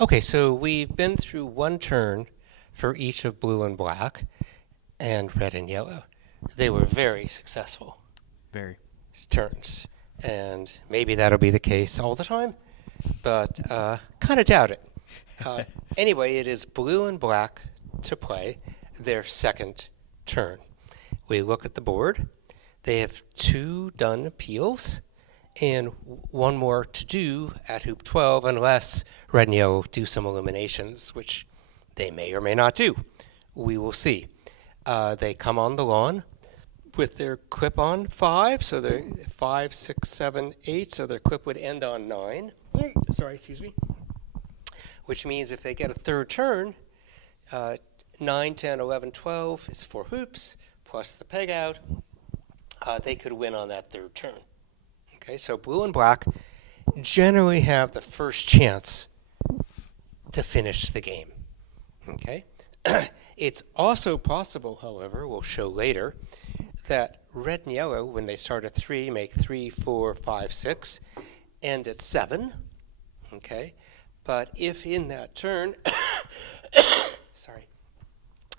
Okay, so we've been through one turn for each of blue and black and red and yellow. They were very successful Very. turns, and maybe that'll be the case all the time, but kind of doubt it. Uh, anyway, it is blue and black to play their second turn. We look at the board. They have two done appeals and one more to do at hoop 12 unless red and yellow do some eliminations, which they may or may not do. We will see. They come on the lawn with their clip on 5, so they're 5, 6, 7, 8, so their clip would end on 9. Sorry, excuse me. Which means if they get a third turn, 9, 10, 11, 12 is 4 hoops plus the peg out. They could win on that third turn. Okay, so blue and black generally have the first chance to finish the game. Okay, it's also possible, however, we'll show later, that red and yellow, when they start at 3, make 3, 4, 5, 6, end at 7. Okay, but if in that turn, sorry,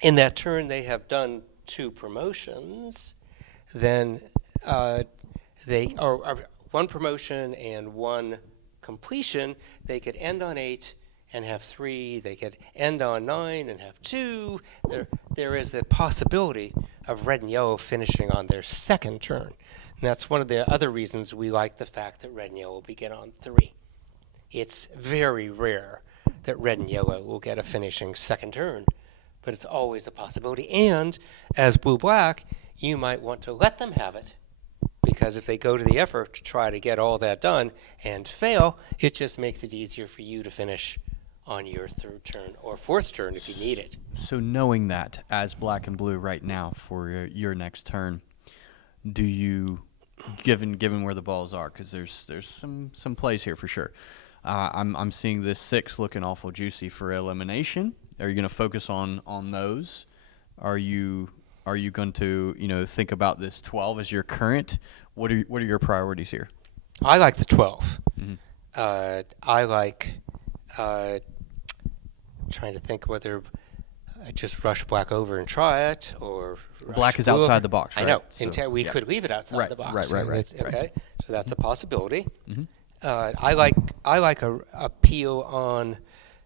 in that turn they have done 2 promotions, then they or 1 promotion and 1 completion, they could end on 8 and have 3. They could end on 9 and have 2. There is the possibility of red and yellow finishing on their second turn. And that's one of the other reasons we like the fact that red and yellow begin on 3. It's very rare that red and yellow will get a finishing second turn, but it's always a possibility. And as blue-black, you might want to let them have it, because if they go to the effort to try to get all that done and fail, it just makes it easier for you to finish on your third turn or fourth turn if you need it. So knowing that as black and blue right now for your next turn, do you, given where the balls are, because there's some plays here for sure. I'm seeing this 6 looking awful juicy for elimination. Are you going to focus on those? Are you going to think about this 12 as your current? What are your priorities here? I like the 12. Mm-hmm. I like trying to think whether I just rush black over and try it, or Black is blue outside over. the box, I right? know. So, We yeah. could leave it outside Right, the box. right, right, right, right. Okay, so that's a possibility. Mm-hmm. I like a peel on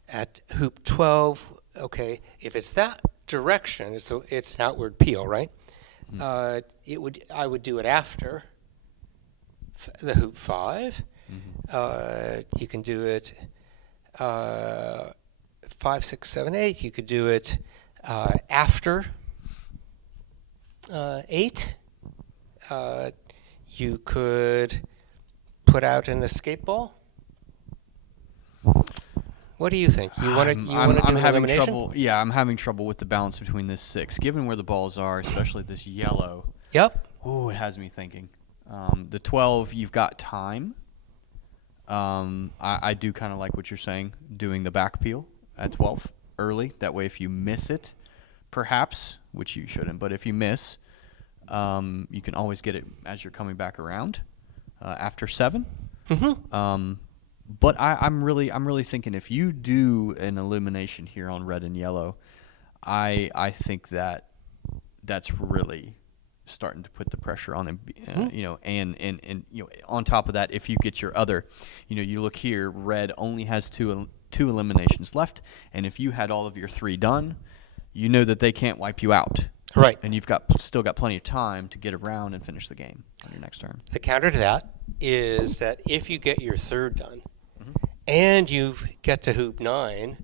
at hoop 12. Okay, if it's that direction, it's an outward peel, right? Mm-hmm. I would do it after the hoop 5. Mm-hmm. You can do it 5, 6, 7, 8. You could do it after 8. You could put out an escape ball. What do you think? You want to do I'm an having elimination? trouble. Yeah, I'm having trouble with the balance between this 6, given where the balls are, especially this yellow. Yep. Ooh, it has me thinking. The 12, you've got time. I do kind of like what you're saying, doing the back peel at 12 early. That way, if you miss it, perhaps, which you shouldn't, but if you miss, you can always get it as you're coming back around after 7. Mm-hmm. But I'm really thinking if you do an elimination here on red and yellow, I think that's really starting to put the pressure on them, and on top of that, if you get your other, you look here, red only has two eliminations left, and if you had all of your 3 done, you know that they can't wipe you out. Right. And you've still got plenty of time to get around and finish the game on your next turn. The counter to that is that if you get your third done and you get to hoop 9,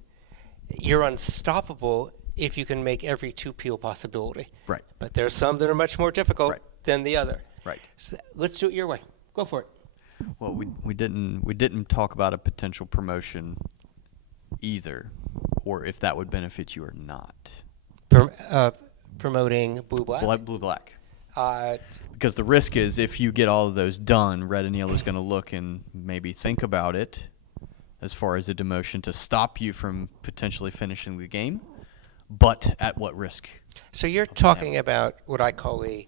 you're unstoppable if you can make every 2 peel possibility. Right. But there's some that are much more difficult Right. than the other. Right. So let's do it your way. Go for it. Well, we didn't talk about a potential promotion either, or if that would benefit you or not. Promoting blue-black. Blue black. Uh, Because the risk is if you get all of those done, red and yellow is going to look and maybe think about it as far as a demotion to stop you from potentially finishing the game, but at what risk? so you're talking about what I call a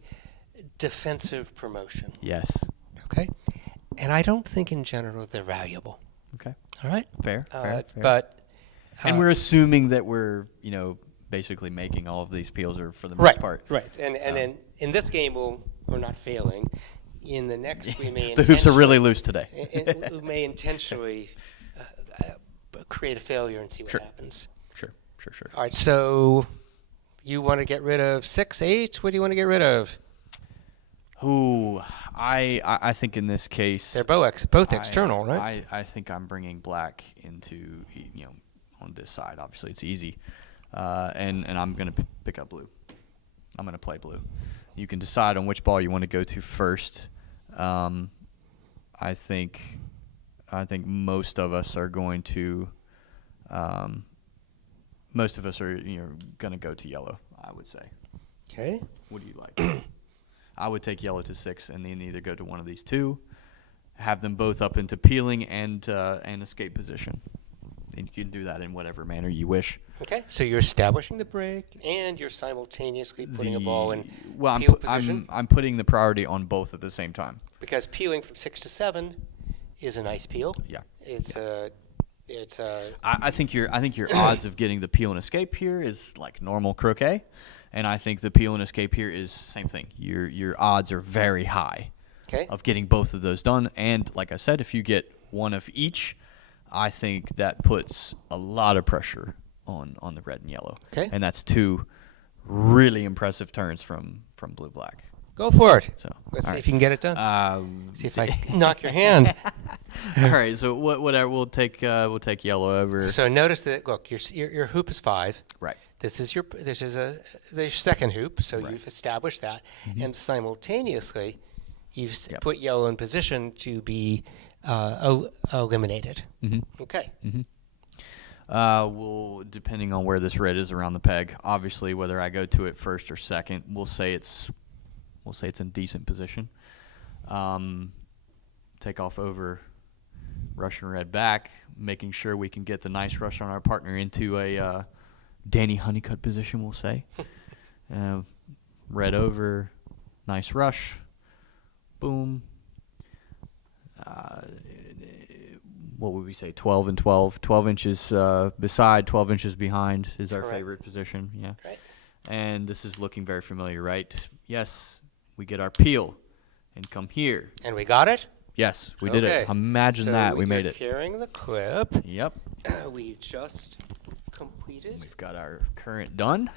defensive promotion. Yes. Okay? And I don't think in general they're valuable. Okay. All right? Fair. But And we're assuming that we're, basically making all of these peels, or for the most Right, part. right. And then in this game, we're not failing. In the next, we may The hoops are really intentionally- loose today. we may intentionally create a failure and see what Sure. happens. Sure. All right, so you want to get rid of 6, 8? What do you want to get rid of? Ooh, I think in this case They're both external, right? I think I'm bringing black into on this side. Obviously, it's easy, and I'm gonna pick up blue. I'm gonna play blue. You can decide on which ball you want to go to first. I think most of us are going to. Most of us are going to go to yellow, I would say. Okay. What do you like? I would take yellow to 6 and then either go to one of these two, have them both up into peeling and escape position. And you can do that in whatever manner you wish. Okay. So you're establishing the break, and you're simultaneously putting a ball in Well, peel position. I'm putting the priority on both at the same time. Because peeling from 6 to 7 is a nice peel. Yeah. It's a I think your odds of getting the peel and escape here is like normal croquet, and I think the peel and escape here is same thing. Your odds are very high okay. of getting both of those done. And like I said, if you get one of each, I think that puts a lot of pressure on the red and yellow. Okay. And that's 2 really impressive turns from blue black. Go for it. So Let's all see right. if you can get it done. See if I see- knock your hand. All right, so whatever, we'll take yellow over. So notice that. Look, your hoop is 5. Right. This is the second hoop. So Right. you've established that, and simultaneously, you've Yep. put yellow in position to be eliminated. Mhm. Okay. Well, depending on where this red is around the peg, obviously whether I go to it first or second, we'll say it's in decent position. Take off over Russian red back, making sure we can get the nice rush on our partner into a Danny Honeycutt position, we'll say. Red over, nice rush, boom. What would we say, 12 and 12? 12 inches beside, 12 inches behind is our Correct. favorite position, yeah. Right. And this is looking very familiar, right? Yes, we get our peel and come here. And we got it. Yes, we did Okay. it. Imagine So that, we you're made it. Carrying the clip. Yep. We just completed. We've got our current done.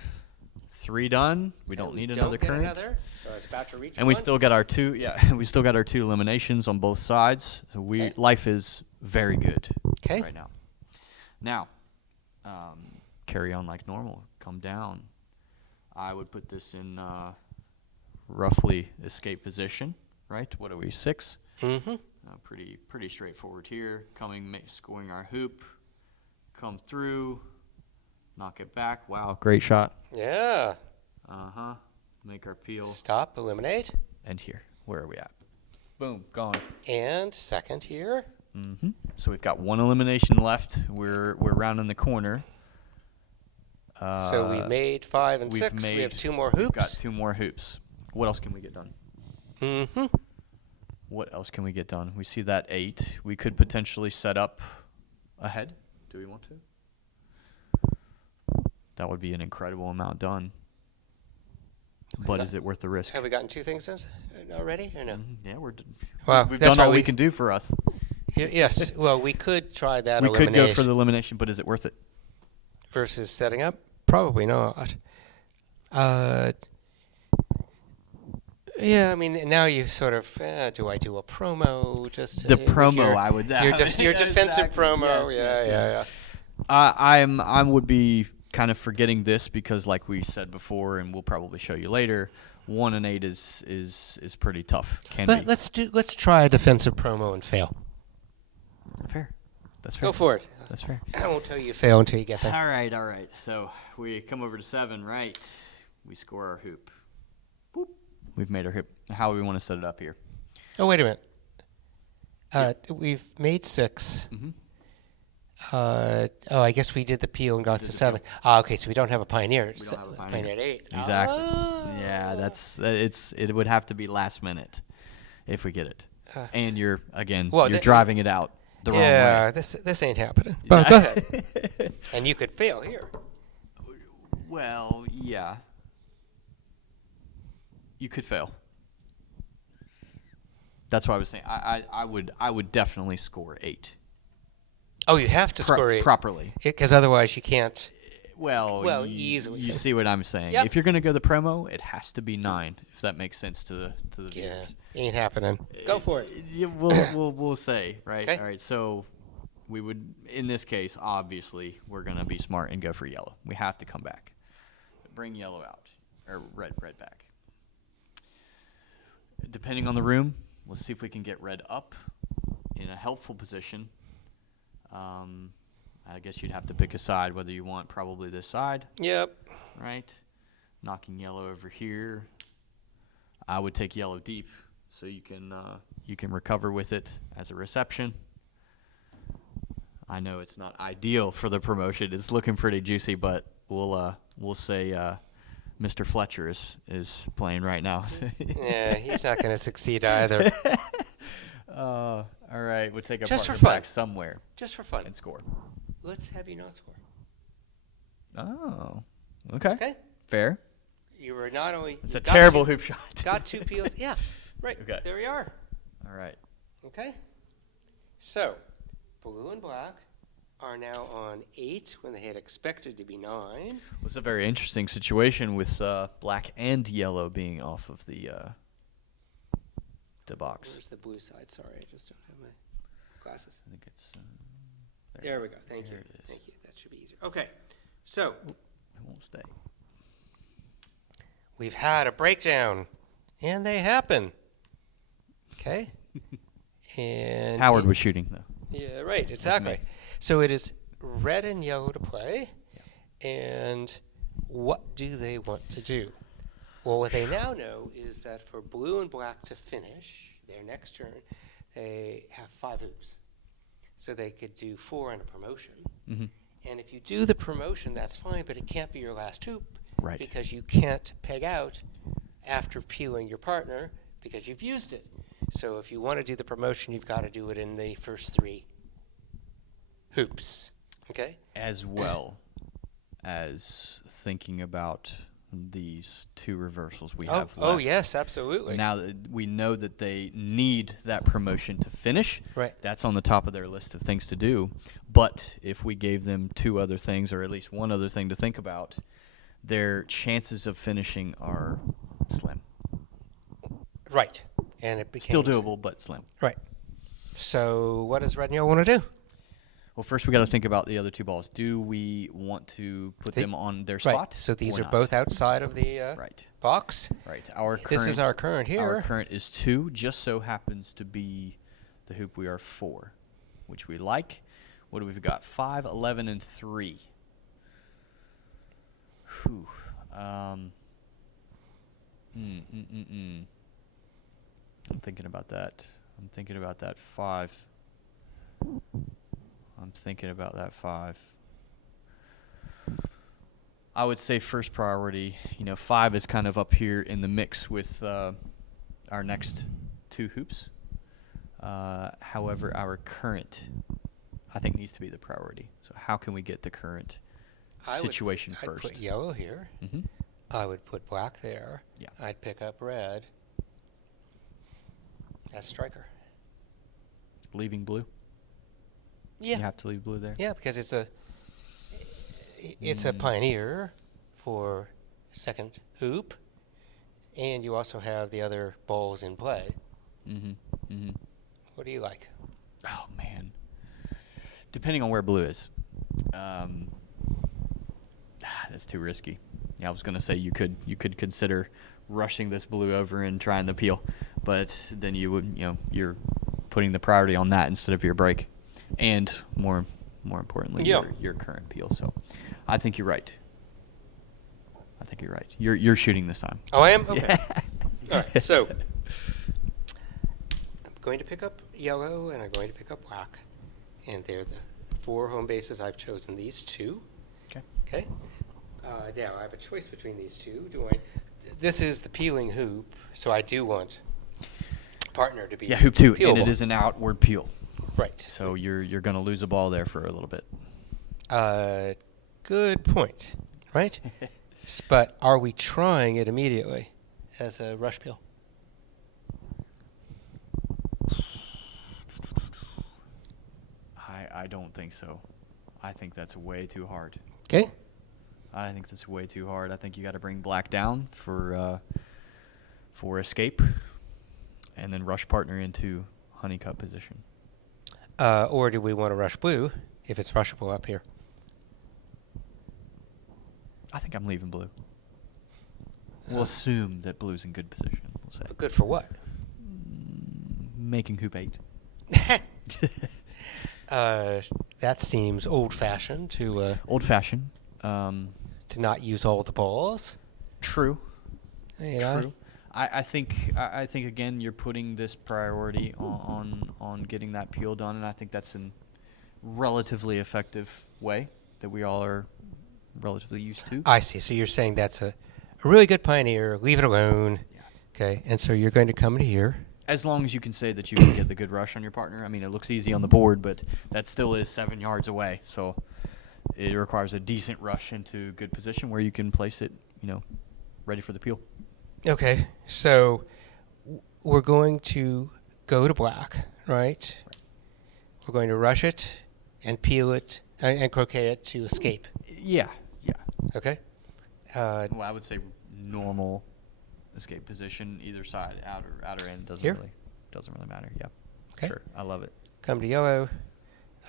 3 done. We don't And need don't another get current. another, so I was about to reach And we one. still got our 2. Yeah, we still got our 2 eliminations on both sides. So Okay. life is very good Okay. right now. Now, carry on like normal. Come down. I would put this in roughly escape position, right? What are we, 6? Mm-hmm. Pretty straightforward here. Scoring our hoop, come through, knock it back. Wow, great shot. Yeah. Make our peel. Stop. Eliminate. And here, where are we at? Boom, gone. And second here. So we've got 1 elimination left. We're rounding the corner. So we made 5 and we've 6. We have made- 2 more We've got hoops. 2 more hoops. What else can we get done? Mm-hmm. What else can we get done? We see that 8. We could potentially set up ahead. Do we want to? That would be an incredible amount done. But not- is it worth the risk? Have we gotten 2 things done already or no? Yeah, Well, we've that's done all why we can do for us. Yes. Well, we could try that We could elimination go for the elimination, but is it worth it? versus setting up. Probably not. Yeah, I mean, now you sort of, do I do a promo? Just The with promo, I would- Your defensive Exactly. promo, Yes, yeah. I would be kind of forgetting this because, like we said before, and we'll probably show you later, 1 and 8 is pretty tough. Can be Let's try a defensive promo and fail. fair. That's fair. Go for it. That's fair. I won't tell you fail until you get there. All right. So we come over to 7, right? We score our hoop. Boop. We've made our hoop. How do we want to set it up here? Oh, wait a minute. We've made 6. Mhm. I guess we did the peel and got did to the 7. Okay, so we don't have a pioneer. We don't have a pioneer. At 8. Exactly. Oh. Yeah, it would have to be last minute if we get it. And you're Well, driving it out. the wrong yeah, way. this ain't happening. But go ahead. And you could fail here. Well, yeah. You could fail. That's what I was saying. I would definitely score 8. Oh, you have to score 8. Properly. Because otherwise you can't. Well, easily. You see what I'm saying. Yep. If you're going to go the promo, it has to be 9, if that makes sense to the Yeah, viewers. ain't happening. Go for it. Yeah, we'll say, right? Okay. All right, so we would, in this case, obviously, we're going to be smart and go for yellow. We have to come back. Bring yellow out, or red back. Depending on the room, let's see if we can get red up in a helpful position. I guess you'd have to pick a side, whether you want probably this side, Yep. right? Knocking yellow over here. I would take yellow deep, so you can recover with it as a reception. I know it's not ideal for the promotion. It's looking pretty juicy, but we'll say Mr. Fletcher is playing right now. Yeah, he's not going to succeed either. All right, we'll take a Just partner for fun. back somewhere Just for fun. and score. Let's have you not score. Oh, okay. Okay? Fair. You were not only. It's you a got terrible two- hoop shot. Got 2 peels. Yeah, right. Okay. There we are. All right. Okay? So, blue and black are now on 8 when they had expected to be 9. Well, it's a very interesting situation with black and yellow being off of the box. Where's the blue side? Sorry, I just don't have my glasses. I think it's There we go. Thank you. There it is. Thank you. That should be easier. Okay. So, It won't stay. we've had a breakdown, and they happen. Okay? And Howard was shooting though. Yeah, right, exactly. So it is red and yellow to play. And what do they want to do? Well, what they now know is that for blue and black to finish their next turn, they have 5 hoops. So they could do 4 on a promotion. Mm-hmm. And if you do the promotion, that's fine, but it can't be your last hoop. Right. Because you can't peg out after peeling your partner because you've used it. So if you want to do the promotion, you've got to do it in the first 3 hoops. Okay? As well as thinking about these 2 reversals we have left. Oh, yes, absolutely. Now that we know that they need that promotion to finish, Right. that's on the top of their list of things to do. But if we gave them 2 other things, or at least one other thing to think about, their chances of finishing are slim. Right. And it became Still doable, but slim. Right. So what does red and yellow want to do? Well, first we got to think about the other 2 balls. Do we want to put them on their spot? Right. So these or are not? both outside of the Right. box. Right. Our current, This is our current here. Our current is 2. Just so happens to be the hoop we are 4, which we like. What do we got? 5, 11, and 3. Whew. I'm thinking about that. I'm thinking about that 5. I would say first priority. 5 is kind of up here in the mix with our next 2 hoops. However, our current, I think, needs to be the priority. So how can we get the current situation I'd first? put yellow here. Mm-hmm. I would put black there. Yeah. I'd pick up red. As striker. Leaving blue? Yeah. You have to leave blue there? Yeah, because it's a pioneer for second hoop, and you also have the other balls in play. Mm-hmm. Mm-hmm. What do you like? Oh, man. Depending on where blue is. That's too risky. Yeah, I was going to say you could consider rushing this blue over and trying the peel, but then you would, you're putting the priority on that instead of your break, and more importantly, Yeah. your current peel. So, I think you're right. You're shooting this time. Oh, I am? Okay. Yeah. All right, so I'm going to pick up yellow, and I'm going to pick up black, and they're the 4 home bases. I've chosen these 2. Okay. Okay? Now, I have a choice between these 2. This is the peeling hoop, so I do want partner to be Yeah, hoop 2, and peelable. it is an outward peel. Right. So you're going to lose a ball there for a little bit. Good point. Right. But are we trying it immediately as a rush peel? I don't think so. I think that's way too hard. Okay. I think that's way too hard. I think you got to bring black down for escape, and then rush partner into honeycut position. Or do we want to rush blue if it's rushable up here? I think I'm leaving blue. We'll assume that blue's in good position. We'll say Good for what? making hoop 8. That seems old-fashioned to Old fashioned. not use all the balls. True. You know? True. I think again you're putting this priority on getting that peel done, and I think that's a relatively effective way that we all are relatively used to. I see. So you're saying that's a really good pioneer. Leave it alone. Yeah. Okay. And so you're going to come to here. As long as you can say that you can get the good rush on your partner. I mean, it looks easy on the board, but that still is 7 yards away. So it requires a decent rush into good position where you can place it, ready for the peel. Okay. So we're going to go to black, right? We're going to rush it and peel it and croquet it to escape. Yeah. Okay. Well, I would say normal escape position, either side, outer end doesn't Here? really matter. Yeah. Okay. Sure. I love it. Come to yellow.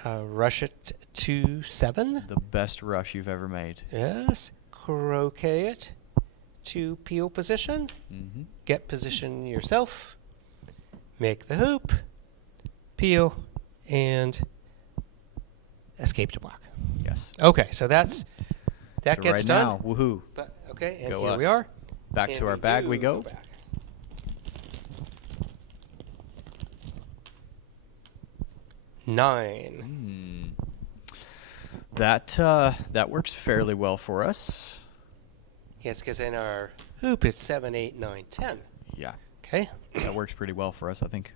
Rush it to 7. The best rush you've ever made. Yes. Croquet it to peel position. Mm-hmm. Get position yourself. Make the hoop. Peel. And escape to black. Yes. Okay, so that So gets right done. now, woohoo. But okay, and Go here us. we are. Back And to our bag do we go. back. 9. That works fairly well for us. Yes, because in our hoop it's 7, 8, 9, 10. Yeah. Okay. That works pretty well for us, I think.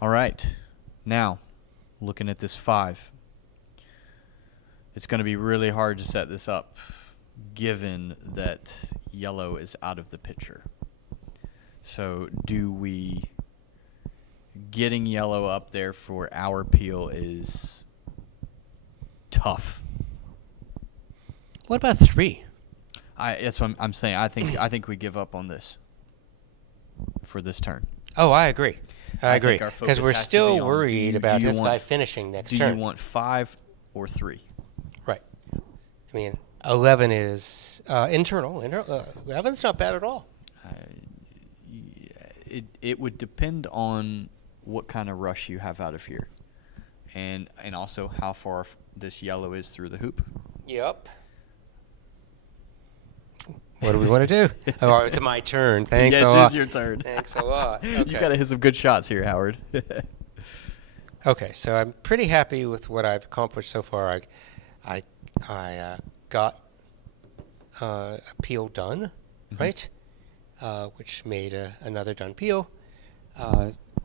All right. Now, looking at this 5. It's going to be really hard to set this up given that yellow is out of the picture. So getting yellow up there for our peel is tough. What about 3? That's what I'm saying. I think we give up on this for this turn. Oh, I agree. I agree. think our Because focus we're has to still be on, worried do about you this want- guy finishing next Do turn. you want 5 or 3? Right. I mean, 11 is internal. 11's not bad at all. It would depend on what kind of rush you have out of here, and also how far this yellow is through the hoop. Yep. What do we want to do? Oh, it's my turn. Thanks a lot. Yeah, it is your turn. Thanks a lot. You Okay. got to hit some good shots here, Howard. Okay, so I'm pretty happy with what I've accomplished so far. I got a peel done, right? Which made another done peel.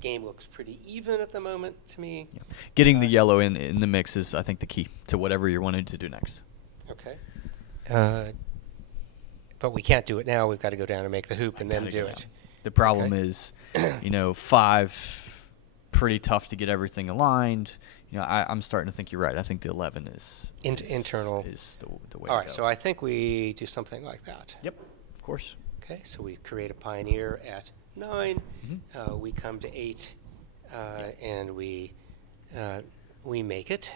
Game looks pretty even at the moment to me. Yeah. Getting the yellow in the mix is, I think, the key to whatever you're wanting to do next. Okay. But we can't do it now. We've got to go down and make the hoop and then Gotta do go it. down. The problem Okay. is, 5, pretty tough to get everything aligned. I'm starting to think you're right. I think the 11 is Internal. is the way All to right, go. so I think we do something like that. Yep, of course. Okay, so we create a pioneer at 9. Mhm. We come to 8, and we make it,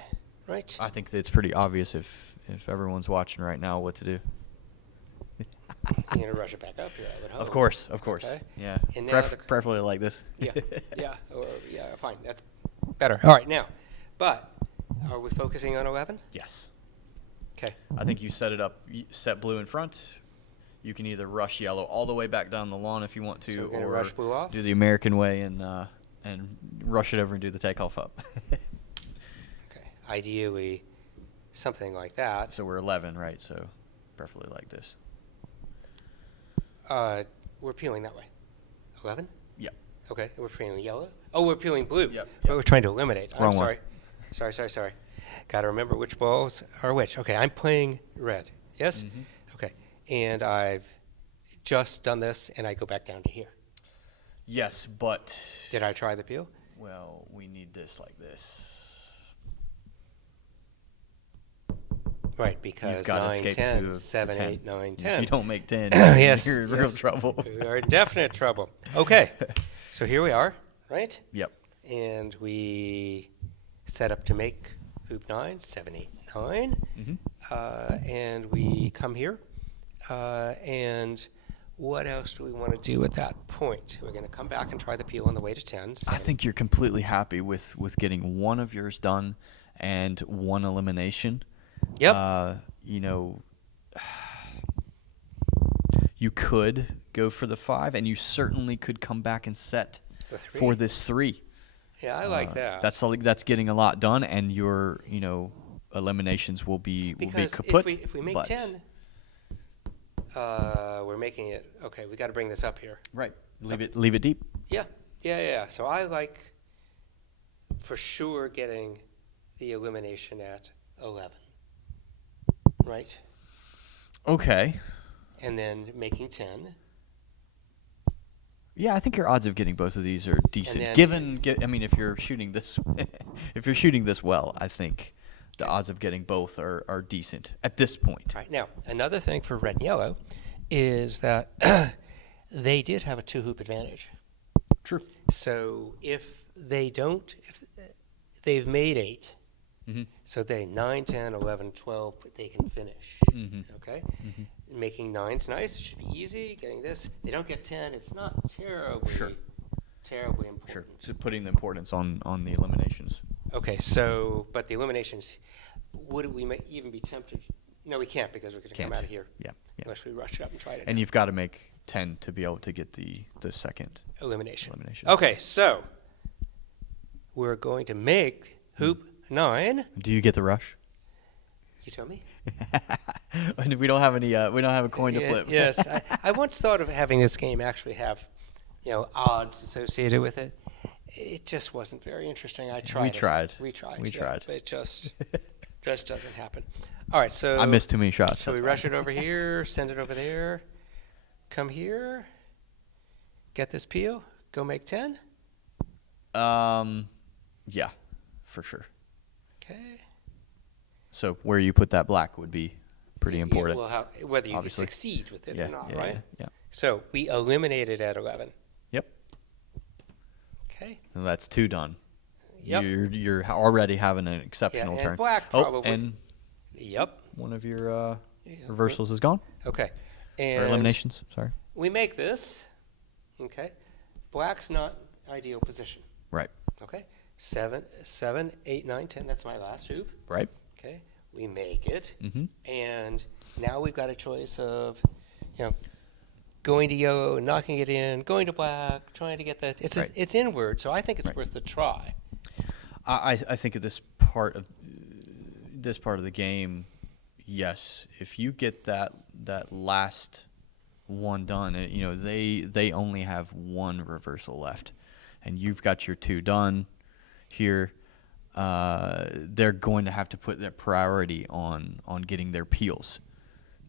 right? I think that it's pretty obvious if everyone's watching right now what to do. You're gonna rush it back up here, I would hope. Of course. Okay. Yeah. And now Preferably like this. Yeah, yeah, fine. That's better. All right, now, but are we focusing on 11? Yes. Okay. I think you set it up. You set blue in front. You can either rush yellow all the way back down the lawn if you want So to, we're gonna or rush blue off? do the American way and rush it over and do the takeoff up. Okay. Ideally, something like that. So we're 11, right? So preferably like this. We're peeling that way. 11? Yep. Okay, we're peeling yellow. Oh, we're peeling blue. Yep, But we're trying to eliminate. Wrong I'm one. sorry. Got to remember which balls are which. Okay, I'm playing red. Yes? Mm-hmm. Okay. And I've just done this, and I go back down to here. Yes, but Did I try the peel? well, we need this like this. Right, because You've got to 9, escape 10, to 7, 10. 8, 9, If 10. you don't make 10, Yes, you're in real yes. trouble. We are in definite trouble. Okay, so here we are, right? Yep. And we set up to make hoop 9, 7, 8, 9. Mm-hmm. And we come here. And what else do we want to do at that point? We're going to come back and try the peel on the way to 10. I think you're completely happy with getting one of yours done and one elimination. Yep. You know, you could go for the 5, and you certainly could come back and set The 3. for this 3. Yeah, I like that. That's getting a lot done, and your eliminations will be because kaput. if we make but- 10, we're making it, okay, we got to bring this up here. right, leave it deep. Yeah. So I like, for sure, getting the elimination at 11. Right? Okay. And then making 10. Yeah, I think your odds of getting both of these are decent. then- If you're shooting this, if you're shooting this well, I think the odds of getting both are decent at this point. Right. Now, another thing for red and yellow is that they did have a 2-hoop advantage. True. So if they've made 8, Mhm. so they 9, 10, 11, 12, but they can finish. Mhm. Okay? Making 9's nice. It should be easy. Getting this, they don't get 10. It's not terribly important. Sure. So putting the importance on the eliminations. Okay, so, but the eliminations, would we even be tempted? No, we can't because we're going to come Can't. out of here Yeah. unless we rush it up and try it. And you've got to make 10 to be able to get the second elimination. elimination. Okay, so we're going to make hoop 9. Do you get the rush? You tell me. We don't have any. We don't have a coin to Yeah, flip. Yes, I once thought of having this game actually have, odds associated with it. It just wasn't very interesting. I tried. We it. tried. We tried. We yeah, tried. But it just doesn't happen. All right, so I missed too many shots. So we that's rush why. it over here, send it over there, come here, get this peel, go make 10. Yeah, for sure. Okay. So where you put that black would be pretty Yeah, important. well, whether you obviously. succeed with it yeah, or not, yeah, right? yeah. So we eliminated at 11. Yep. Okay. And that's 2 done. Yep. You're already having an exceptional and turn. black probably- and Yep. one of your Yeah, reversals is gone. Okay. Or And eliminations. Sorry. we make this. Okay. Black's not ideal position. Right. Okay. 7, 8, 9, 10. That's my last hoop. Right. Okay. We make it. Mm-hmm. And now we've got a choice of, going to yellow, knocking it in, going to black, trying to get that. Right. It's inward, so I think it's Right. worth a try. I think at this part of the game, yes, if you get that last one done, they only have one reversal left, and you've got your 2 done here. They're going to have to put their priority on getting their peels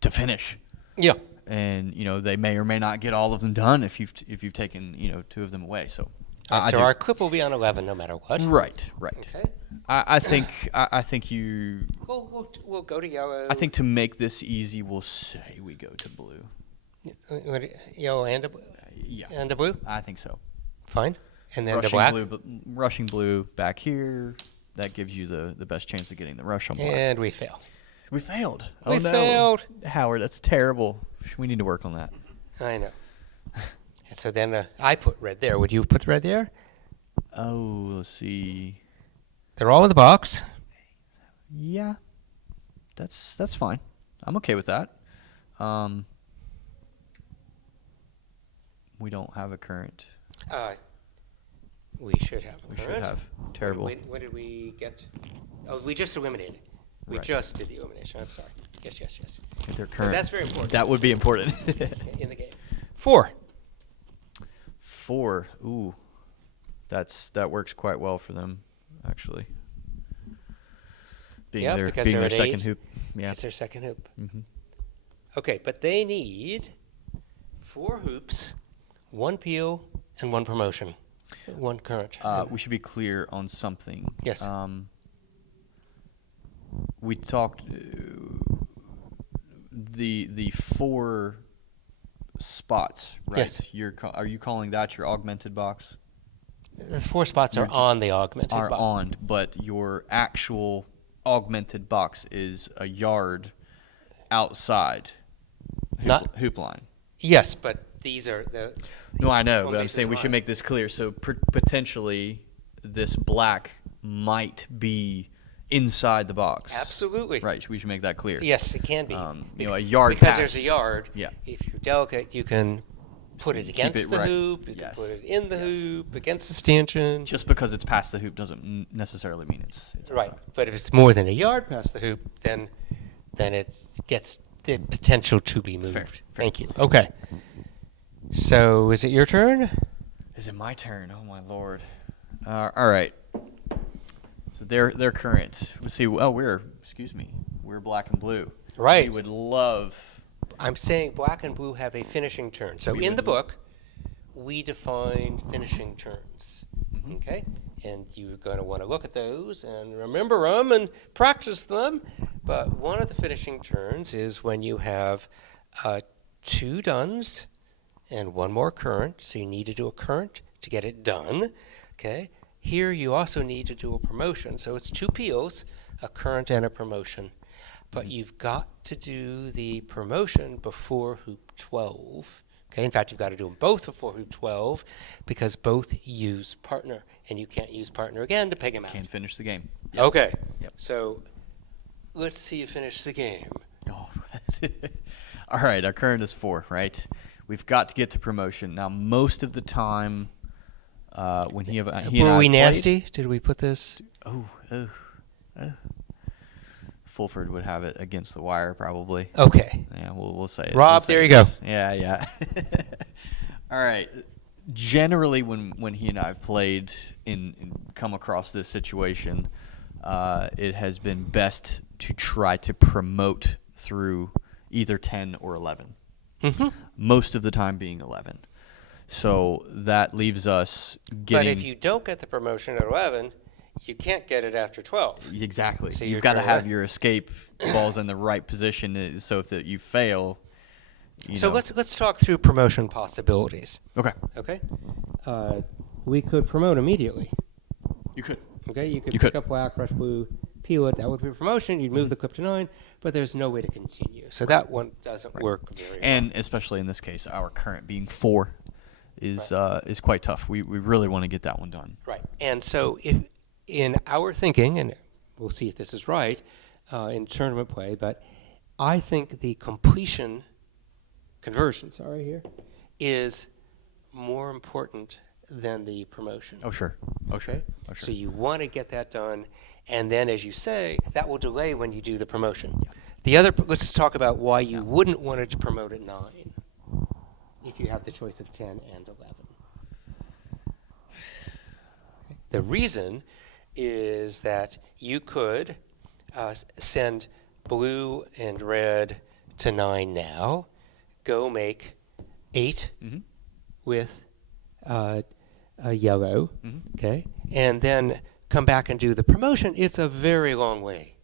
to finish. Yeah. And they may or may not get all of them done if you've taken 2 of them away. So I So do- our clip will be on 11 no matter what. right. Okay. I think you. We'll go to yellow. I think to make this easy, we'll say we go to blue. Yellow and a, Yeah, and a blue. I think so. Fine. And then the Rushing black. blue, but rushing blue back here. That gives you the best chance of getting the rush on black. And we fail. We failed. We Oh no, failed. Howard, that's terrible. We need to work on that. I know. And so then I put red there. Would you have put the red there? Oh, let's see. They're all in the box. Yeah, that's fine. I'm okay with that. We don't have a current. We should have. We should have. Terrible. What did we get? Oh, we just eliminated. We Right. just did the elimination. I'm sorry. Yes. Their So current. that's very important That would be important. in the game. 4. 4. Ooh, That works quite well for them, actually. Being Yeah, their because being they're their at second 8. hoop. Yeah. It's their second hoop. Mm-hmm. Okay, but they need 4 hoops, 1 peel, and 1 promotion, 1 current. We should be clear on something. Yes. We talked the 4 spots, right? Yes. Are you calling that your augmented box? The 4 spots are on the augmented Are box. on, but your actual augmented box is a yard outside Not- hoop line. Yes, but these are the. No, I know, Well, but I'm these are saying we should mine. make this clear. So potentially, this black might be inside the box. Absolutely. Right. We should make that clear. Yes, it can be. A yard because pass. there's a yard. Yeah. If you're delicate, you can put So it you keep against it the right. hoop. You Yes. can put it in the Yes. hoop, against the stanchion. Just because it's past the hoop doesn't necessarily mean it's Right. outside. But if it's more than a yard past the hoop, then it gets the potential to be moved. Fair. Thank you. Okay. So is it your turn? Is it my turn? Oh my lord! All right. So they're current. Let's see. Oh, we're black and blue. Right. We would love. I'm saying black and blue have a finishing turn. So We in would- the book, we define finishing turns. Mhm. Okay? And you're going to want to look at those and remember them and practice them. But one of the finishing turns is when you have 2 duns and 1 more current. So you need to do a current to get it done. Okay? Here you also need to do a promotion. So it's 2 peels, a current and a promotion. But you've got to do the promotion before hoop 12. Okay, in fact, you've got to do them both before hoop 12 because both use partner, and you can't use partner again to peg him out. Can't finish the game. Yep. Okay, Yep. so let's see you finish the game. Oh. All right, our current is 4, right? We've got to get to promotion. Now, most of the time, when he and I Were we played- nasty? Did we put this? Oh. Fulford would have it against the wire, probably. Okay. Yeah, we'll say it. Rob, We'll say there you it. go. Yeah. All right. Generally, when he and I have played and come across this situation, it has been best to try to promote through either 10 or 11. Mm-hmm. Most of the time being 11. So that leaves us getting. But if you don't get the promotion at 11, you can't get it after 12. Exactly. So You've you're got to trying have to- your escape balls in the right position, so if you fail, So let's talk through promotion possibilities. Okay. Okay. We could promote immediately. You could. Okay, you could You pick could. up black, rush blue, peel it. That would be promotion. You'd move the clip to 9, but there's no way to continue. So that one doesn't work very well. And especially in this case, our current being 4 is quite tough. We really want to get that one done. Right. And so if in our thinking, and we'll see if this is right in tournament play, but I think the conversion here, is more important than the promotion. Oh sure. Oh sure. Okay? Oh sure. So you want to get that done, and then, as you say, that will delay when you do the promotion. Let's talk about why you wouldn't want to promote at 9 if you have the choice of 10 and 11. The reason is that you could send blue and red to 9 now, go make 8 Mhm. with a yellow, Mhm. okay, and then come back and do the promotion. It's a very long way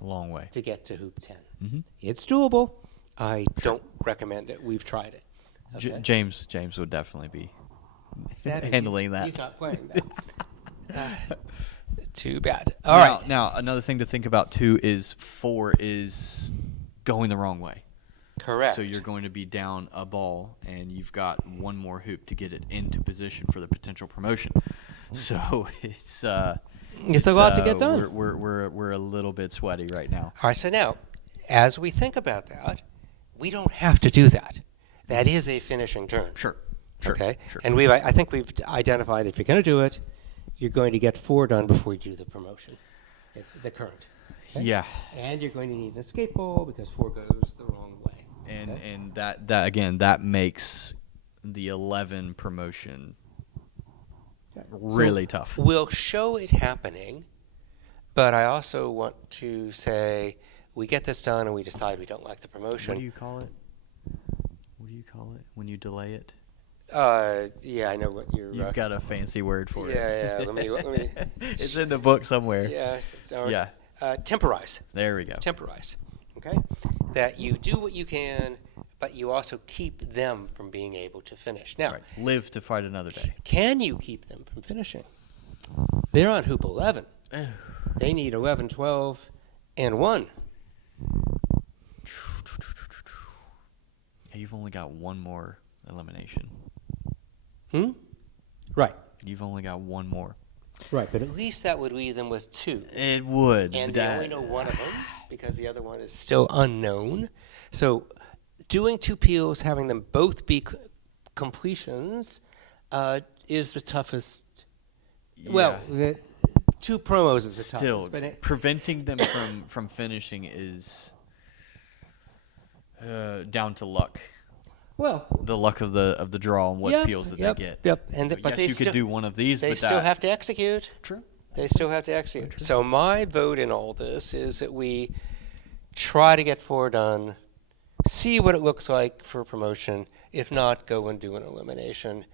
A long way. to get to hoop 10. Mhm. It's doable. I don't recommend it. We've tried it. Okay? James would definitely be Sadly, handling that. He's not playing that. Too bad. All right. Now another thing to think about too is 4 is going the wrong way. Correct. So you're going to be down a ball, and you've got 1 more hoop to get it into position for the potential promotion. So it's a lot to get done. We're a little bit sweaty right now. All right. So now, as we think about that, we don't have to do that. That is a finishing turn. Sure. Okay. Sure. And I think we've identified that if you're going to do it, you're going to get 4 done before you do the promotion, the current. Okay? Yeah. And you're going to need an escape ball because 4 goes the wrong way. And Okay? and that again, that makes the 11 promotion really So tough. We'll show it happening, but I also want to say we get this done and we decide we don't like the promotion. What do you call it? What do you call it when you delay it? Yeah, I know what you're. You've got a fancy word for it. Yeah. Let me. It's in the book somewhere. Yeah. Yeah. Temporize. There we go. Temporize. Okay. That you do what you can, but you also keep them from being able to finish. Now, Right. Live to fight another day. can you keep them from finishing? They're on hoop 11. They need 11, 12, and 1. You've only got one more elimination. Right. You've only got one more. Right, but at least that would leave them with 2. It would. And they only know one of them because the other one is still unknown. So doing 2 peels, having them both be completions, is the toughest. Well, the 2 promos is the Still, toughest. But preventing them from finishing is down to luck. well, The luck of the draw and what Yep, peels that yep, they get. yep. And So but yes, they you still, could do one of these, they but still that, have to execute. True. They still have to execute. So my vote in all this is that we try to get 4 done, see what it looks like for promotion. If not, go and do an elimination,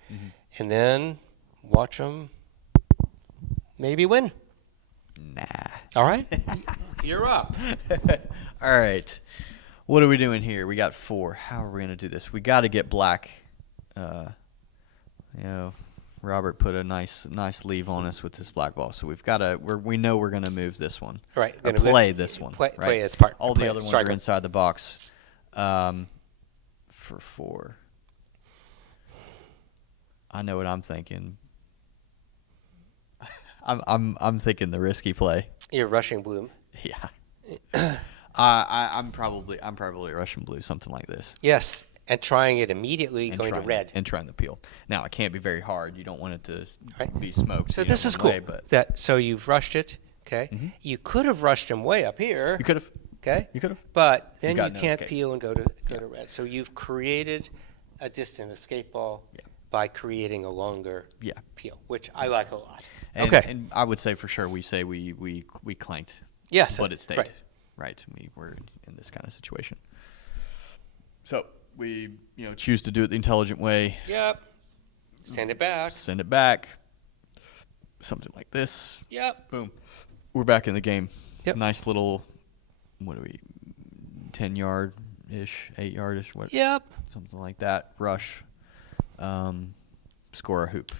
and then watch them maybe win. Nah. All right, you're up. All right. What are we doing here? We got 4. How are we going to do this? We got to get black. Robert put a nice leave on us with this black ball, so we've got to. We know we're going to move this one. Right, Or gonna play lift- this one. play right. as part- All the play other ones striker. are inside the box. For 4. I know what I'm thinking. I'm thinking the risky play. You're rushing Bloom. Yeah. I'm probably Russian blue, something like this. Yes, and trying it immediately, And going to trying- red. and trying the peel. Now it can't be very hard. You don't want it to Right. be smoked. So you this know, is one cool. way, but So you've rushed it. Okay. You could have rushed him way up here. you could have. Okay. You could have. But then you got no can't escape. peel and go to red. So you've created a distant escape ball Yeah. by creating a longer Yeah. peel, which I like a lot. And, okay. And I would say for sure we clanked. Yes. But it stayed. Right. Right. We were in this kind of situation. So we choose to do it the intelligent way. Yep. Send it back. Send it back. Something like this. Yep. Boom. We're back in the game. Yep. Nice little, 10-yard-ish, 8-yard-ish, what? Yep. Something like that. Rush. Score a hoop.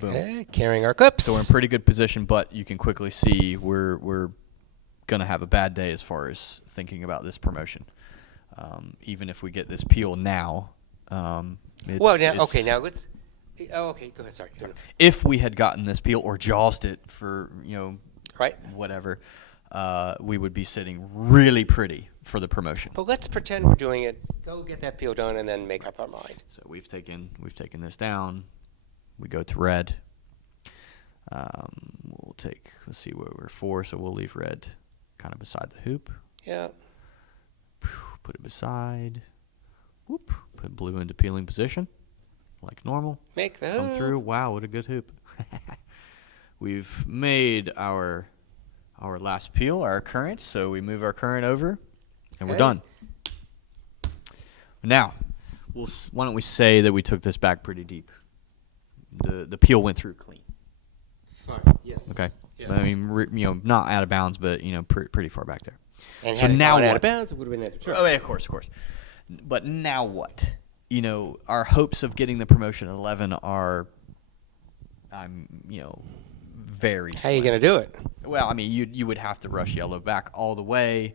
Boom. Okay. Carrying our cups. So we're in pretty good position, but you can quickly see we're gonna have a bad day as far as thinking about this promotion. Even if we get this peel now, Well, now, okay, now let's. Oh, okay, go ahead. Sorry. Go ahead. if we had gotten this peel or jawsed it for Right. whatever, we would be sitting really pretty for the promotion. But let's pretend we're doing it. Go get that peel done and then make up our mind. So we've taken this down. We go to red. Let's see where we're 4, so we'll leave red kind of beside the hoop. Yeah. Put it beside. Whoop. Put blue into peeling position, like normal. Make the Come hoop. through. Wow, what a good hoop. We've made our last peel, our current, so we move our current over, and we're Okay. done. Now, why don't we say that we took this back pretty deep? The peel went through clean. Fine. Yes. Okay. Yes. I mean, not out of bounds, but pretty far back there. And So had it now gone out what? of bounds, it would have been out of Oh, yeah, of course. But now what? Our hopes of getting the promotion at 11 are, very How are you slim. going to do it? Well, I mean, you would have to rush yellow back all the way,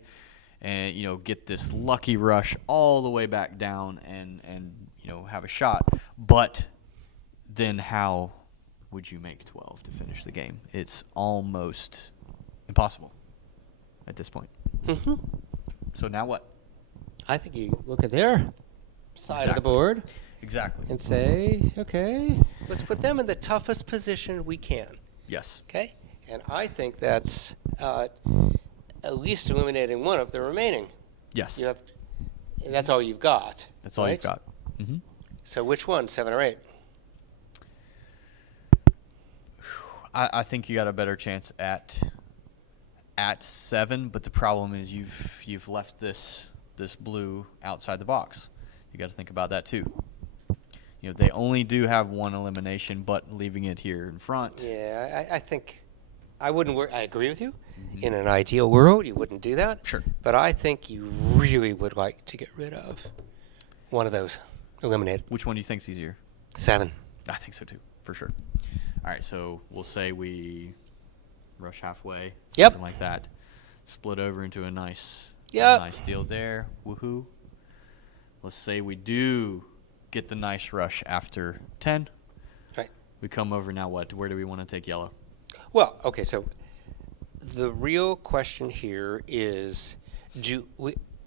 and get this lucky rush all the way back down, and have a shot. But then how would you make 12 to finish the game? It's almost impossible at this point. Mm-hmm. So now what? I think you look at their side of the Exactly. board Exactly. and say, okay, let's put them in the toughest position we can. Yes. Okay? And I think that's at least eliminating one of the remaining. Yes. You have, and that's all you've got. That's all right? you've got. Mm-hmm. So which one, 7 or 8? I think you got a better chance at 7, but the problem is you've left this blue outside the box. You got to think about that too. You know, they only do have one elimination, but leaving it here in front. Yeah, I think I wouldn't work. I agree with you. In an ideal world, you wouldn't do that. Sure. But I think you really would like to get rid of one of those. Eliminated. Which one do you think's easier? 7. I think so too, for sure. All right, so we'll say we rush halfway, Yep. something like that. Split over into a nice Yep. deal there. Woohoo. Let's say we do get the nice rush after 10. Right. We come over now what? Where do we want to take yellow? Well, okay, so the real question here is,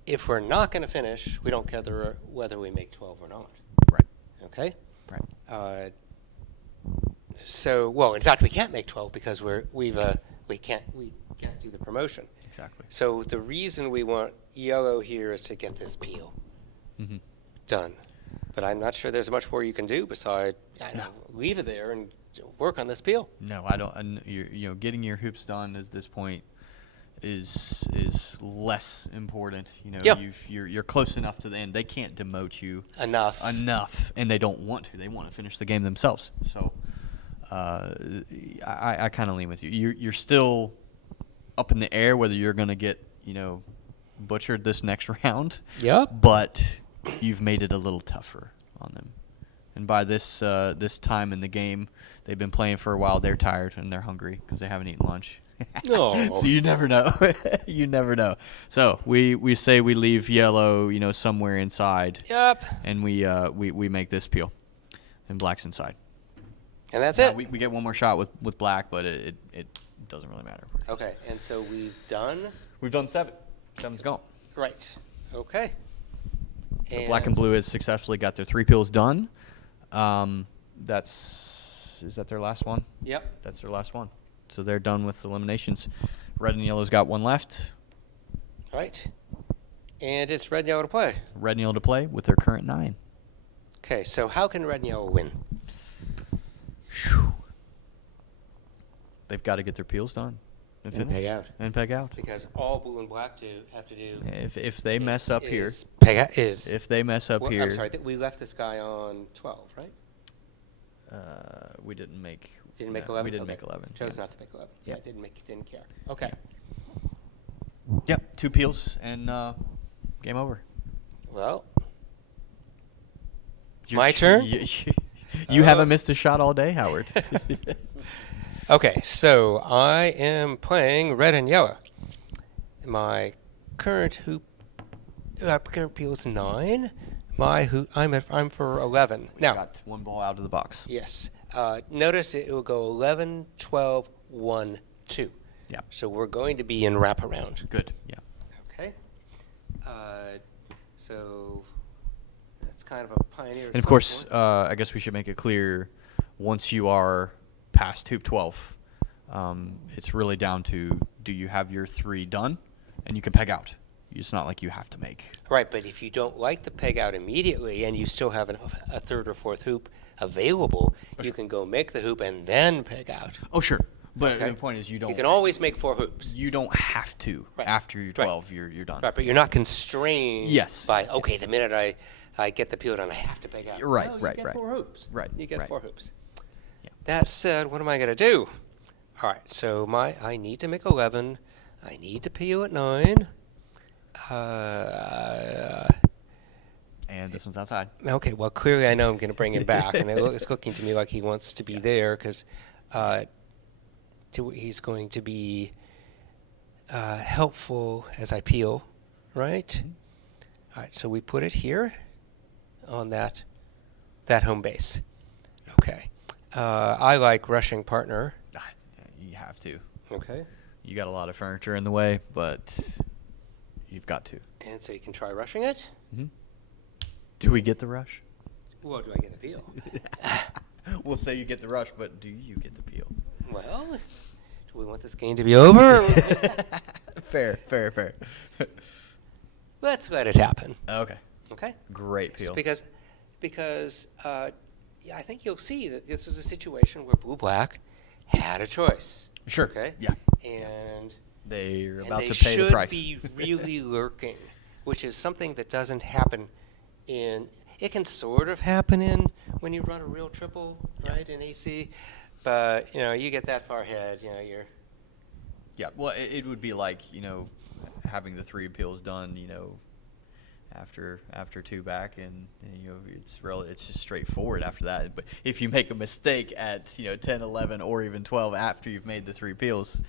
if we're not going to finish, we don't care whether we make 12 or not. Right. Okay? Right. Well, in fact, we can't make 12 because we can't do the promotion. Exactly. So the reason we want yellow here is to get this peel Mm-hmm. done. But I'm not sure there's much more you can do besides leave it there and work on this peel. No, I don't. And getting your hoops done at this point is less important. You know, Yeah. you're close enough to the end. They can't demote you Enough. and they don't want to. They want to finish the game themselves. So, I kind of lean with you. You're still up in the air whether you're going to get butchered this next round. Yep. But you've made it a little tougher on them. And by this time in the game, they've been playing for a while. They're tired and they're hungry because they haven't eaten lunch. No. So you never know. You never know. So we say we leave yellow, somewhere inside, Yep. and we make this peel, and black's inside. And that's Now, it. we get one more shot with black, but it doesn't really matter. Okay, and so we've done. We've done 7. 7's gone. Right. Okay. So black and blue has successfully got their 3 peels done. Is that their last one? Yep. That's their last one. So they're done with eliminations. Red and yellow's got one left. Right. And it's red and yellow to play. Red and yellow to play with their current 9. Okay, so how can red and yellow win? Whew. They've got to get their peels done and And finish. peg out. And peg out. Because all blue and black have to do. If they mess up here, is peg out is. if they mess up Well, here, I'm sorry, we left this guy on 12, right? we didn't make. Didn't make no, 11. We didn't Okay. make 11. Chose yeah. not to make 11. Yeah. Yeah, didn't care. Okay. Yep, 2 peels and game over. Well, You're- my turn. You haven't missed a shot all day, Howard. Okay, so I am playing red and yellow. My current current peel is 9. My hoop, I'm for 11. Now, Got 1 ball out of the box. yes. Notice it will go 11, 12, 1, 2. Yeah. So we're going to be in wraparound. Good. Yeah. Okay. So that's kind of a pioneer. And of course, I guess we should make it clear, once you are past hoop 12, it's really down to, do you have your 3 done, and you can peg out. It's not like you have to make. Right, but if you don't like the peg out immediately and you still have a third or fourth hoop available, you can go make the hoop and then peg out. Oh, sure. But Okay. the point is, you You can always make 4 hoops. you don't have to. Right. After you're Right. 12, you're done. Right, but you're not constrained Yes, by, yes, okay, yes. the minute I get the peel done, I have to peg out. Right, No, you right, get right. 4 hoops. Right, You get right. 4 hoops. Yeah. That said, what am I going to do? All right, so I need to make 11. I need to peel at 9. And this one's outside. Okay, well, clearly I know I'm going to bring him back, and it's looking to me like he wants to be there because he's going to be helpful as I peel, right? All right, so we put it here on that home base. Okay. I like rushing partner. You have to. Okay. You got a lot of furniture in the way, but you've got to. And so you can try rushing it. Do we get the rush? Well, do I get the peel? We'll say you get the rush, but do you get the peel? Well, do we want this game to be over? Fair. Let's let it happen. Okay. Okay? Great peel. Because I think you'll see that this is a situation where blue-black had a choice. Sure. Okay. Yeah. And They're and about they to pay the should price. be really lurking, which is something that doesn't happen in. It can sort of happen in when you run a real triple, right, in AC, but you get that far ahead, you're. Yeah, well, it would be like, having the 3 appeals done, after 2 back, and it's just straightforward after that. But if you make a mistake at 10, 11, or even 12 after you've made the 3 appeals,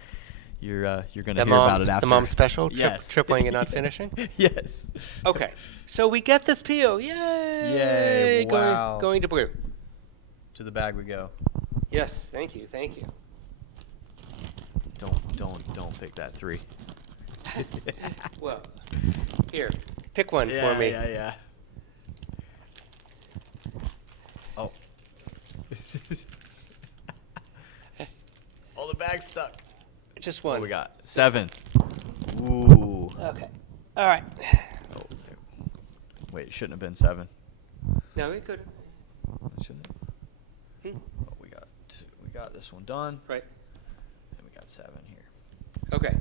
you're going to hear about it after. The mom's special, Yes. tripling and not finishing. Yes. Okay, so we get this peel. Yay! Yay, wow. Going to blue. To the bag we go. Yes, thank you. Don't pick that 3. Well, here, pick one for me. Yeah. Oh. All the bag's stuck. Just What one. do we got? 7. Ooh. Okay. All right. Oh, wait, it shouldn't have been 7. No, we could. Shouldn't it? Oh, we got this one done. Right. And we got 7 here. Okay.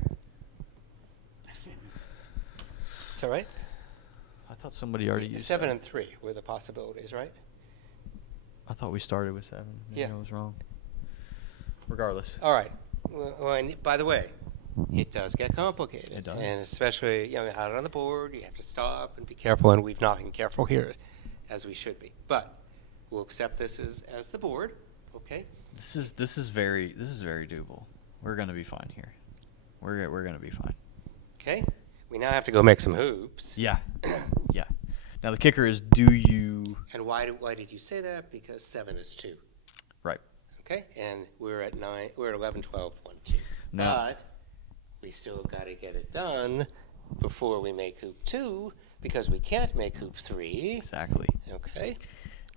It's all right. I thought somebody already used 7 and 3 were the possibilities, right? I thought we started with 7. Maybe Yeah. I was wrong. Regardless. All right. Well, and by the way, it does get complicated. It does. And especially, out on the board, you have to stop and be careful, and we've not been careful here as we should be. But we'll accept this as the board, okay? This is very doable. We're gonna be fine here. We're gonna be fine. Okay? We now have to go make some hoops. Yeah. Yeah. Now the kicker is, do you? And why did you say that? Because 7 is 2. Right. Okay? And we're at 9. We're at 11, 12, 1, 2. Now- But we still got to get it done before we make hoop 2, because we can't make hoop 3. Exactly. Okay?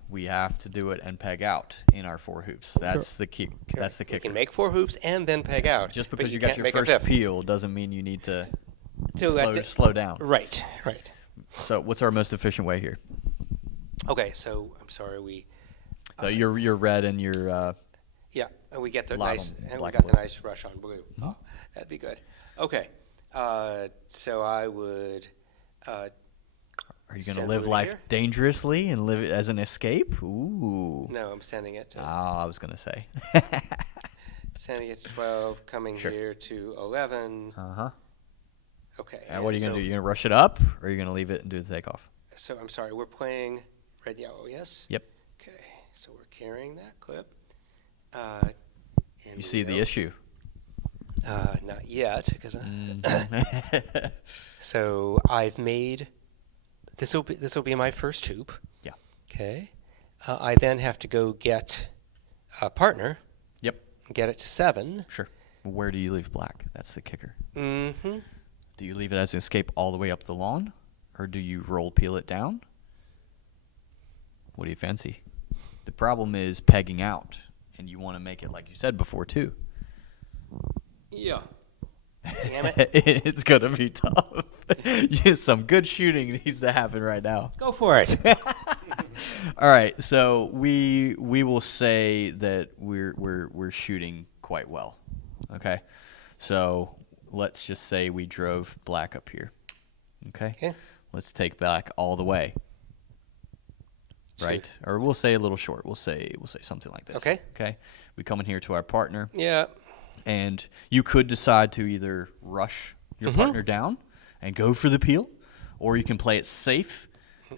We have to do it and peg out in our 4 hoops. That's the key. That's the You kicker. can make 4 hoops and then peg out. Just but because you got can't your make a first fifth. peel doesn't mean you need to To let slow down. Right. So what's our most efficient way here? Okay, so I'm sorry, we So your red and your and we get the Lot nice on and we black got the board. nice rush on blue. Oh, that'd be good. Okay, so I would. Are you going to Send live blue life here? dangerously and live it as an escape? Ooh. No, I'm sending it to I was going to say. 12, coming Sure. here to 11. Uh-huh. Okay. And what are you going so- to do? You're going to rush it up, or are you going to leave it and do the takeoff? So I'm sorry, we're playing red yellow, yes? Yep. Okay, so we're carrying that clip. And You see the we'll- issue. Not yet, because Mhm. so I've made this will be my first hoop. Yeah. Okay. I then have to go get a partner. Yep. Get it to 7. Sure. Where do you leave black? That's the kicker. Mm-hmm. Do you leave it as an escape all the way up the lawn, or do you roll peel it down? What do you fancy? The problem is pegging out, and you want to make it like you said before too. Yeah. Damn it. It's gonna be tough. Some good shooting needs to happen right now. Go for it. All right, so we will say that we're shooting quite well. Okay, so let's just say we drove black up here. Okay, Okay. let's take black all the way. Right, or we'll say a little short. We'll say something like this. Okay. Okay, we come in here to our partner. Yeah. And you could decide to either rush your partner down and go for the peel, or you can play it safe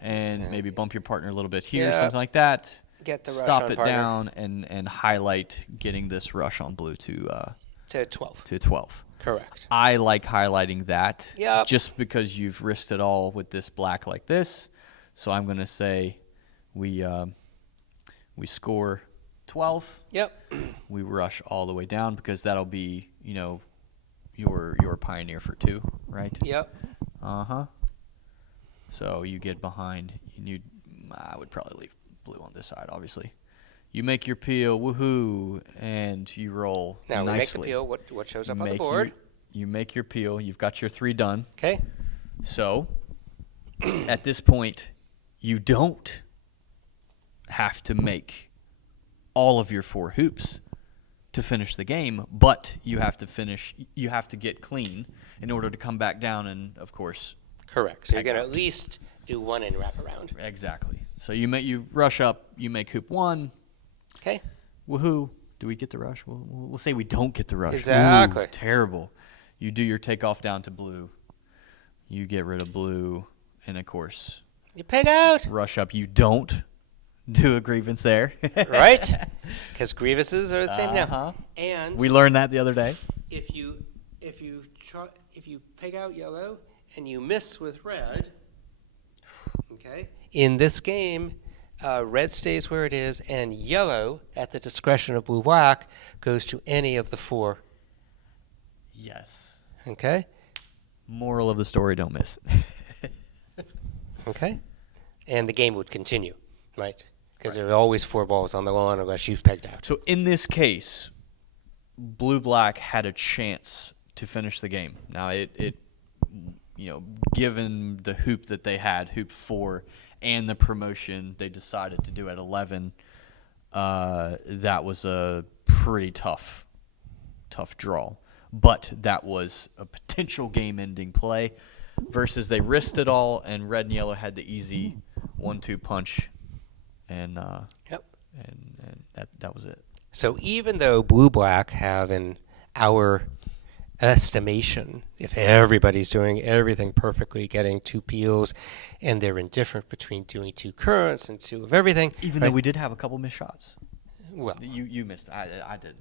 and maybe bump your partner a little bit here, Yeah. something like that. Get the rush Stop on it partner. down and highlight getting this rush on blue to To 12. 12. Correct. I like highlighting that Yep. just because you've risked it all with this black like this. So I'm going to say we score 12. Yep. We rush all the way down because that'll be, your pioneer for 2, right? Yep. Uh-huh. So you get behind, I would probably leave blue on this side, obviously. You make your peel, woohoo, and you roll Now we make the nicely. peel. What shows up on the Make board? You make your peel. You've got your 3 done. Okay. So at this point, you don't have to make all of your 4 hoops to finish the game, but you have to get clean in order to come back down and, of course, Correct. So you're Heck going to out. at least do one and wrap around. exactly. So you rush up, you make hoop 1, Okay? woohoo. Do we get the rush? We'll say we don't get the rush. Exactly. Ooh, terrible. You do your takeoff down to blue. You get rid of blue, and of course, You peg out, rush up. You don't do a grievance there. right? Because grievances are the same now. Uh-huh. And We learned that the other day. if you peg out yellow and you miss with red, okay, in this game, red stays where it is, and yellow, at the discretion of blue-black, goes to any of the 4. Yes. Okay? Moral of the story: don't miss. Okay? And the game would continue, right? Because there are always 4 balls on the lawn unless you've pegged out. So in this case, blue-black had a chance to finish the game. Now it given the hoop that they had, hoop 4, and the promotion they decided to do at 11, that was a pretty tough draw. But that was a potential game-ending play versus they risked it all, and red and yellow had the easy 1-2 punch, and Yep. and that was it. So even though blue-black have, in our estimation, if everybody's doing everything perfectly, getting 2 peels, and they're indifferent between doing 2 currents and 2 of everything. Even right? though we did have a couple missed shots. Well, You missed. I did.